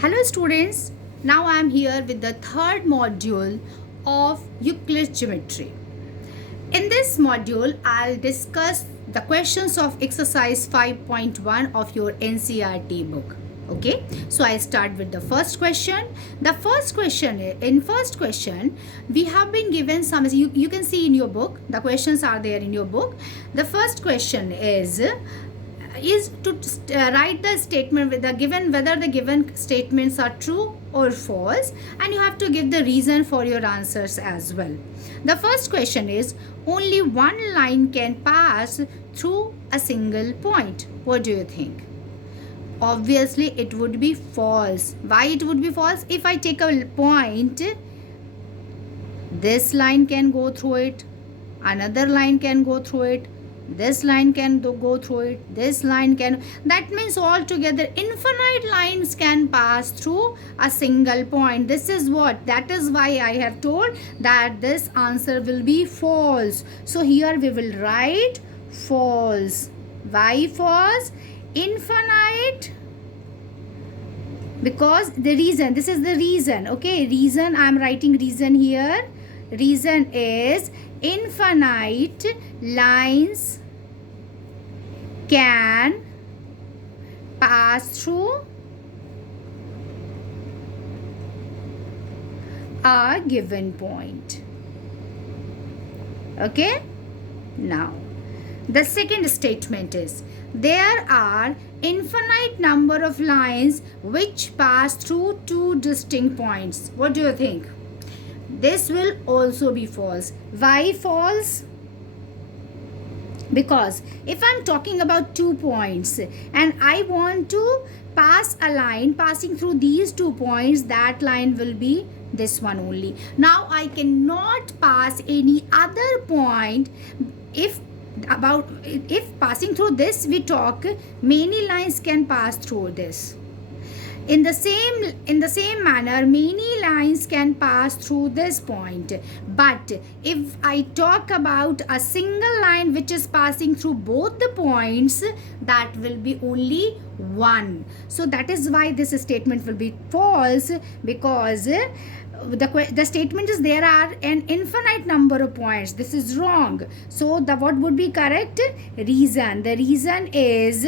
Hello students, now I am here with the third module of Euclid's geometry. In this module, I'll discuss the questions of exercise 5.1 of your NCERT book. Okay, so I start with the first question. The first question, in first question, we have been given some, you can see in your book, the questions are there in your book. The first question is to write the statement with the given, whether the given statements are true or false, and you have to give the reason for your answers as well. The first question is, only one line can pass through a single point. What do you think? Obviously it would be false. Why it would be false? If I take a point, this line can go through it, another line can go through it, this line can go through it, this line can, that means altogether infinite lines can pass through a single point. This is what, that is why I have told that this answer will be false. So here we will write false. Why false? Infinite, because the reason, this is the reason. Okay, reason, I am writing reason here. Reason is infinite lines can pass through a given point. Okay, now the second statement is, there are infinite number of lines which pass through two distinct points. What do you think? This will also be false. Why false? Because if I'm talking about 2 points and I want to pass a line passing through these 2 points, that line will be this one only. Now I cannot pass any other point. If passing through this we talk, many lines can pass through this. In the same manner, many lines can pass through this point. But if I talk about a single line which is passing through both the points, that will be only one. So that is why this statement will be false, because the statement is there are an infinite number of points. This is wrong. So the what would be correct? Reason. The reason is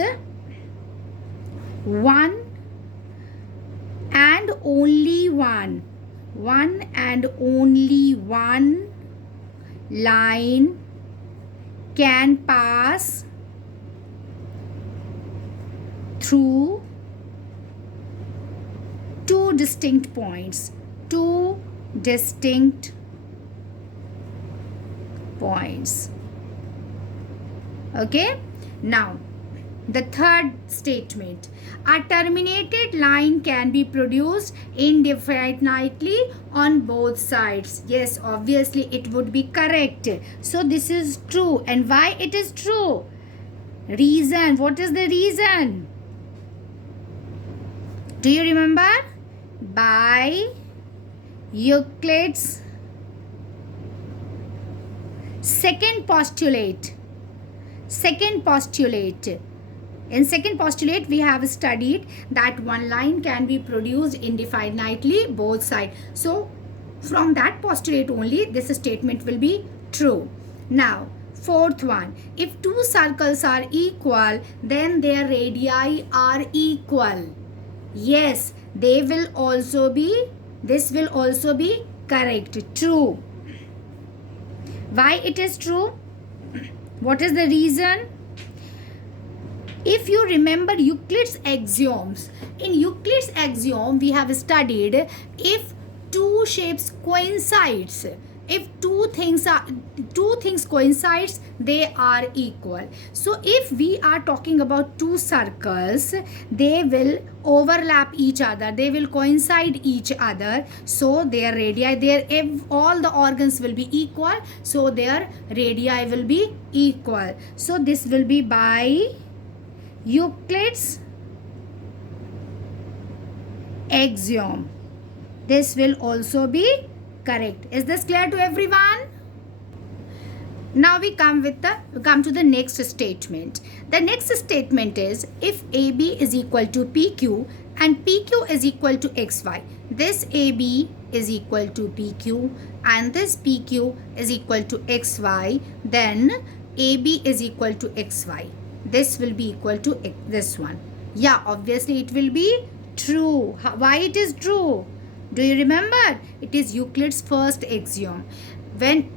one and only one and only one line can pass through two distinct points. Two distinct points. Okay, now the third statement, a terminated line can be produced indefinitely on both sides. Yes, obviously it would be correct. So this is true. And why it is true? Reason. What is the reason? Do you remember? By Euclid's second postulate. In second postulate, we have studied that one line can be produced indefinitely both sides. So from that postulate only, this statement will be true. Now, fourth one, if two circles are equal, then their radii are equal. Yes, they will also be, this will also be correct, true. Why it is true? What is the reason? If you remember Euclid's axioms, in Euclid's axiom we have studied, if two shapes coincides, if two things coincides, they are equal. So if we are talking about two circles, they will overlap each other, they will coincide each other, so their radii, all the organs will be equal, so their radii will be equal. So this will be by Euclid's axiom. This will also be correct. Is this clear to everyone? Now we come to the next statement. The next statement is, if AB is equal to PQ and PQ is equal to XY. This AB is equal to PQ and this PQ is equal to XY. Then AB is equal to XY. This will be equal to this one. Yeah, obviously it will be true. Why it is true? Do you remember? It is Euclid's first axiom. When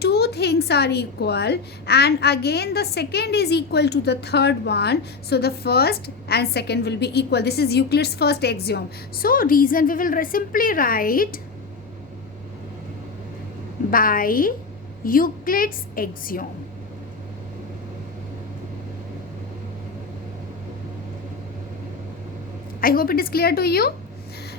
two things are equal and again the second is equal to the third one, so the first and second will be equal. This is Euclid's first axiom. So reason we will simply write by Euclid's axiom. I hope it is clear to you.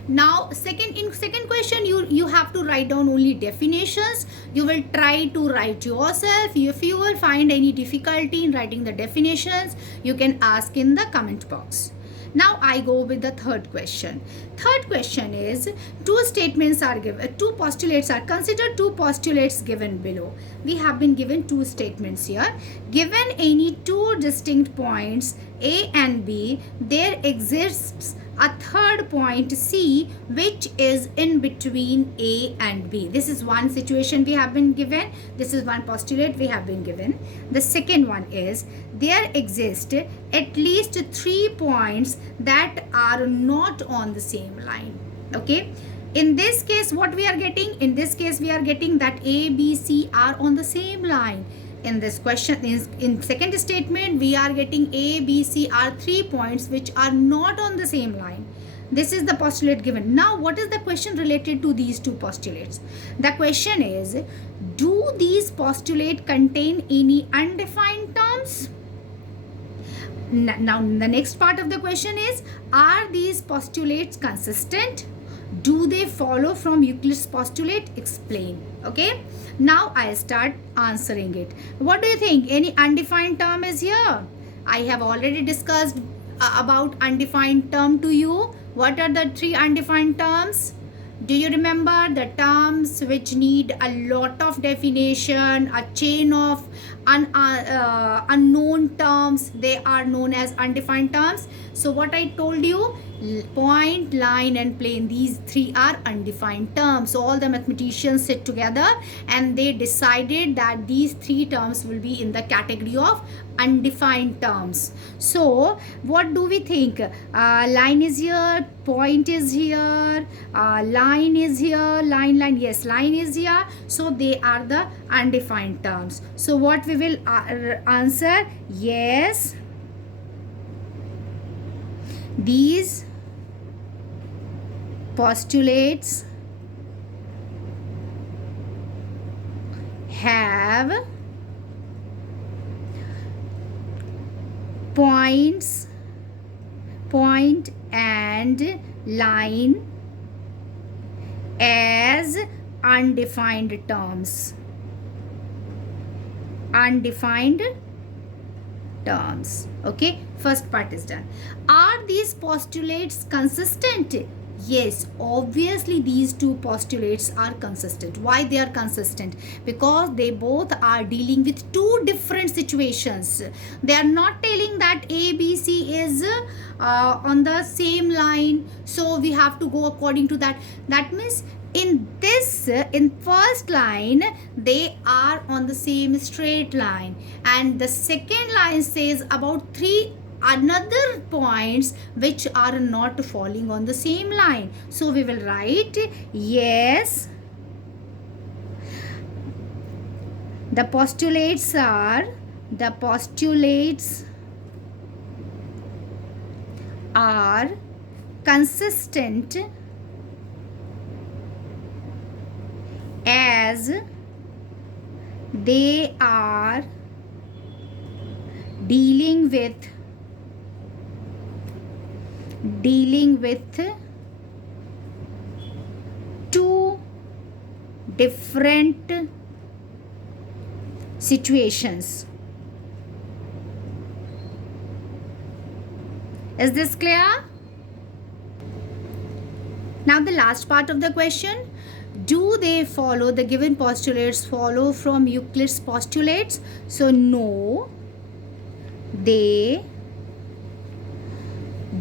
Now in second question you have to write down only definitions. You will try to write yourself. If you will find any difficulty in writing the definitions, you can ask in the comment box. Now I go with the third question. Third question is two statements are given, two postulates are considered, two postulates given below. We have been given two statements here. Given any two distinct points A and B, there exists a third point C which is in between A and B. This is one situation we have been given. This is one postulate we have been given. The second one is there exist at least 3 points that are not on the same line. Okay. In this case what we are getting? In this case we are getting that A, B, C are on the same line. In this question, in second statement, we are getting A, B, C are 3 points which are not on the same line. This is the postulate given. Now, what is the question related to these two postulates? The question is, do these postulates contain any undefined terms? Now, the next part of the question is, are these postulates consistent? Do they follow from Euclid's postulate? Explain. Okay. Now I start answering it. What do you think? Any undefined term is here? I have already discussed about undefined term to you. What are the 3 undefined terms? Do you remember the terms which need a lot of definition, a chain of unknown terms? They are known as undefined terms. So what I told you, point, line and plane, these 3 are undefined terms. So all the mathematicians sit together and they decided that these 3 terms will be in the category of undefined terms. So what do we think? Line is here, point is here, line is here, line, yes, line is here. So they are the undefined terms. So what we will answer? Yes, these postulates have point and line as undefined terms. Undefined terms. Okay, first part is done. Are these postulates consistent? Yes, obviously these two postulates are consistent. Why they are consistent? Because they both are dealing with two different situations. They are not telling that A, B, C is on the same line. So we have to go according to that. That means in first line, they are on the same straight line. And the second line says about 3 another points which are not falling on the same line. So we will write, yes, the postulates are consistent as they are dealing with two different situations. Is this clear? Now the last part of the question. Do they follow, the given postulates follow from Euclid's postulates? So no, they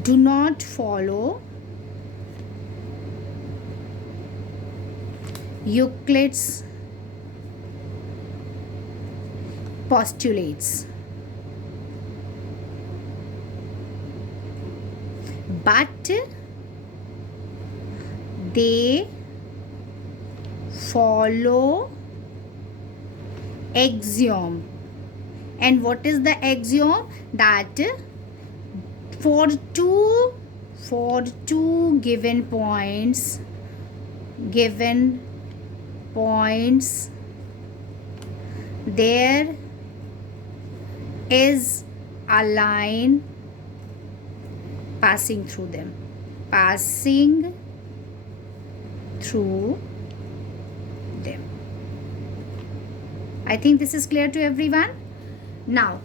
do not follow Euclid's postulates, but they follow axiom. And what is the axiom? That for two given points there is a line passing through them, I think this is clear to everyone. Now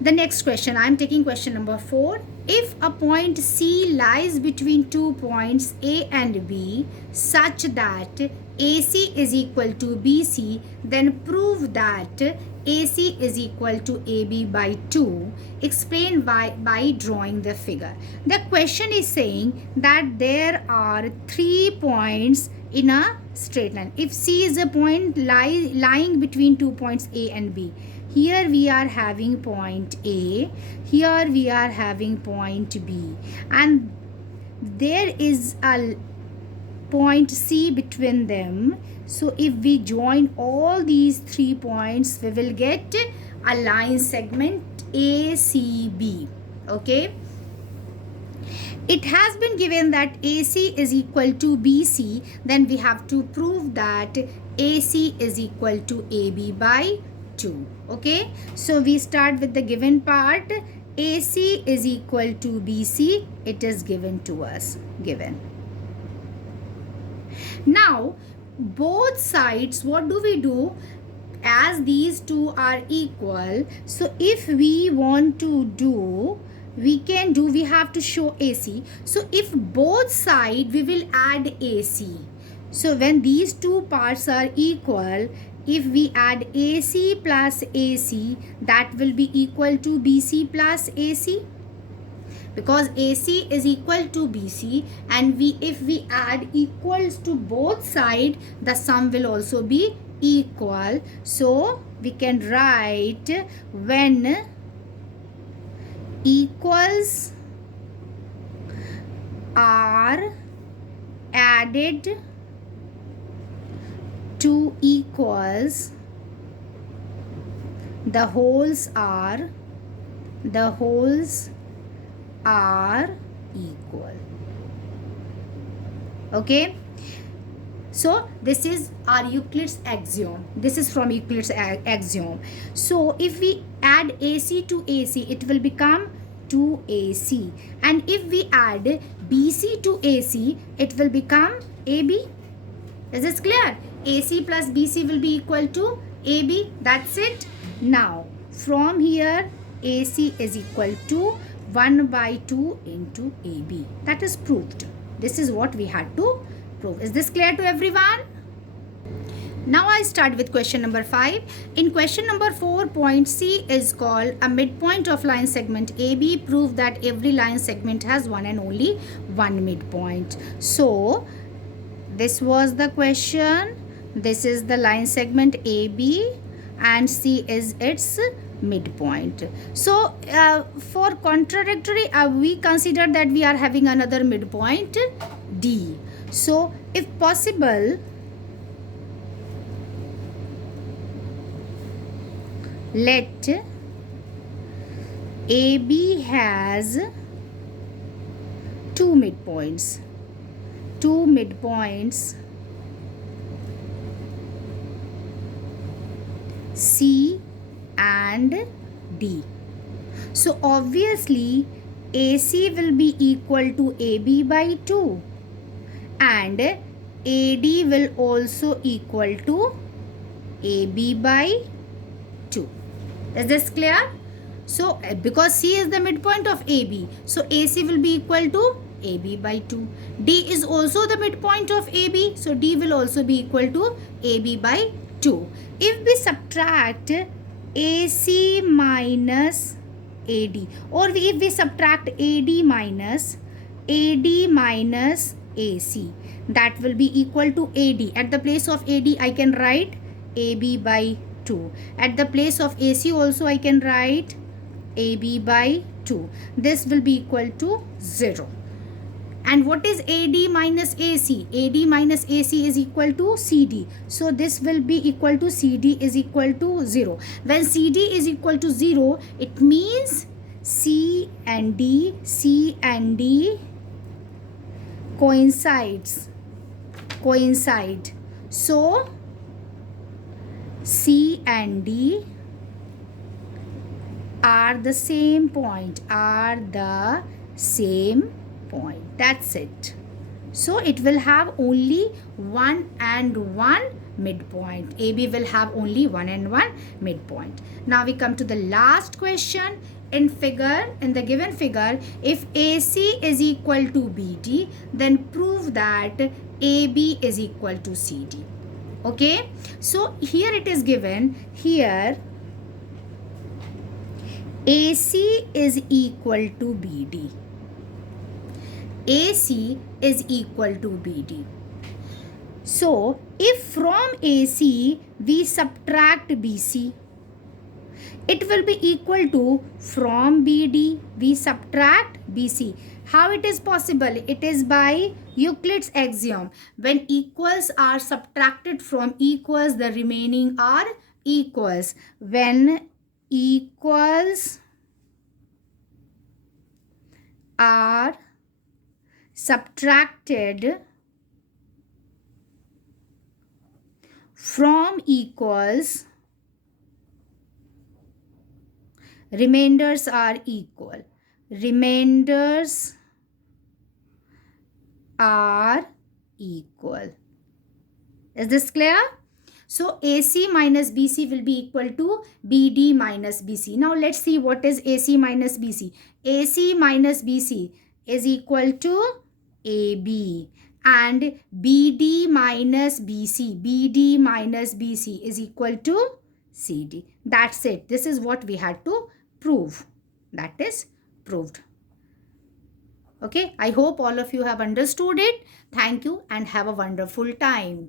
the next question, I am taking question number 4. If a point C lies between 2 points A and B such that AC is equal to BC, then prove that AC is equal to AB by 2. Explain by drawing the figure. The question is saying that there are 3 points in a straight line. If C is a point lying between 2 points A and B, here we are having point A, here we are having point B, and there is a point C between them. So if we join all these 3 points, we will get a line segment ACB. Okay, it has been given that AC is equal to BC, then we have to prove that AC is equal to AB by 2. Okay, so we start with the given part. AC is equal to BC, it is given to us, given. Now both sides, what do we do? As these two are equal, so if we want to do, we have to show AC. So if both sides, we will add AC. So when these two parts are equal, if we add AC plus AC, that will be equal to BC plus AC, because AC is equal to BC, and if we add equals to both sides, the sum will also be equal. So we can write, when equals are added to equals, the wholes are equal. Okay, so this is our Euclid's axiom. This is from Euclid's axiom. So if we add AC to AC, it will become 2AC, and if we add BC to AC, it will become AB. Is this clear? AC plus BC will be equal to AB. That's it. Now from here, AC is equal to 1 by 2 into AB. That is proved. This is what we had to prove. Is this clear to everyone? Now I start with question number 5. In question number 4, point C is called a midpoint of line segment AB. Prove that every line segment has one and only one midpoint. So this was the question. This is the line segment AB and C is its midpoint. So for contradictory, we consider that we are having another midpoint D. So if possible, let AB has two midpoints C and D. So obviously AC will be equal to AB by 2 and AD will also equal to AB by 2. Is this clear? So because C is the midpoint of AB, so AC will be equal to AB by 2. D is also the midpoint of AB, so D will also be equal to AB by 2. If we subtract AC minus AD. Or if we subtract AD minus AC, that will be equal to AD. At the place of AD, I can write AB by 2. At the place of AC also, I can write AB by 2. This will be equal to 0. And what is AD minus AC? AD minus AC is equal to CD. So this will be equal to CD is equal to 0. When CD is equal to 0, it means C and D coincide. So C and D are the same point. That's it. So it will have only 1 and 1 midpoint. AB will have only 1 and 1 midpoint. Now we come to the last question. In the given figure, if AC is equal to BD, then prove that AB is equal to CD. Okay, so here it is given, here AC is equal to BD. AC is equal to BD. So if from AC we subtract BC, it will be equal to from BD we subtract BC. How it is possible? It is by Euclid's axiom. When equals are subtracted from equals, the remaining are equals. When equals are subtracted from equals, remainders are equal. Remainders are equal. Is this clear? So AC minus BC will be equal to BD minus BC. Now let's see what is AC minus BC. AC minus BC is equal to AB, and BD minus BC is equal to CD. That's it. This is what we had to prove. That is proved. Okay, I hope all of you have understood it. Thank you and have a wonderful time.